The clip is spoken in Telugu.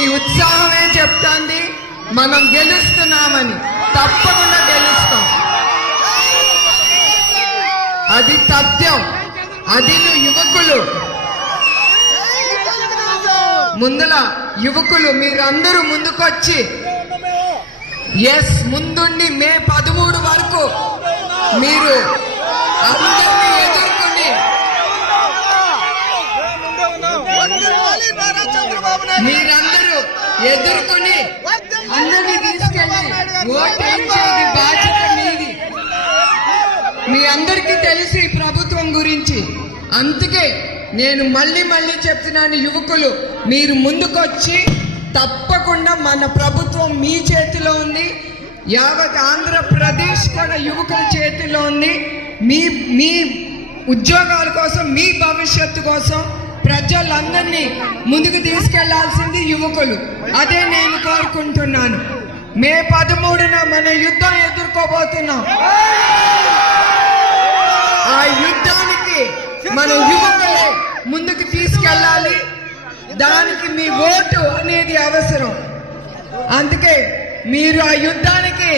ఈ ఉత్సాహమే చెప్తాంది మనం గెలుస్తున్నామని. తప్పకుండా గెలుస్తాం, అది తథ్యం. అది యువకులు ముందుల యువకులు మీరందరూ ముందుకొచ్చి ముందుండి మే 13 వరకు మీరు అందరినీ ఎదుర్కొని మీరందరూ ఎదుర్కొని అందరినీ తీసుకెళ్ళి ఓటేయించేది బాధ్యత మీది. మీ అందరికీ తెలుసు ఈ ప్రభుత్వం గురించి. అందుకే నేను మళ్ళీ చెప్తున్నాను, యువకులు మీరు ముందుకొచ్చి తప్పకుండా మన ప్రభుత్వం మీ చేతిలో ఉంది, యావత్ ఆంధ్రప్రదేశ్ కూడా యువకుల చేతిలో ఉంది. మీ ఉద్యోగాల కోసం, మీ భవిష్యత్తు కోసం ప్రజలందరినీ ముందుకు తీసుకెళ్లాల్సింది యువకులు. అదే నేను కోరుకుంటున్నాను. మే 13న మన యుద్ధం ఎదుర్కోబోతున్నాం. ఆ యుద్ధానికి మన యువకులే ముందుకు తీసుకెళ్ళాలి. దానికి మీ ఓటు అనేది అవసరం. అందుకే మీరు ఆ యుద్ధానికి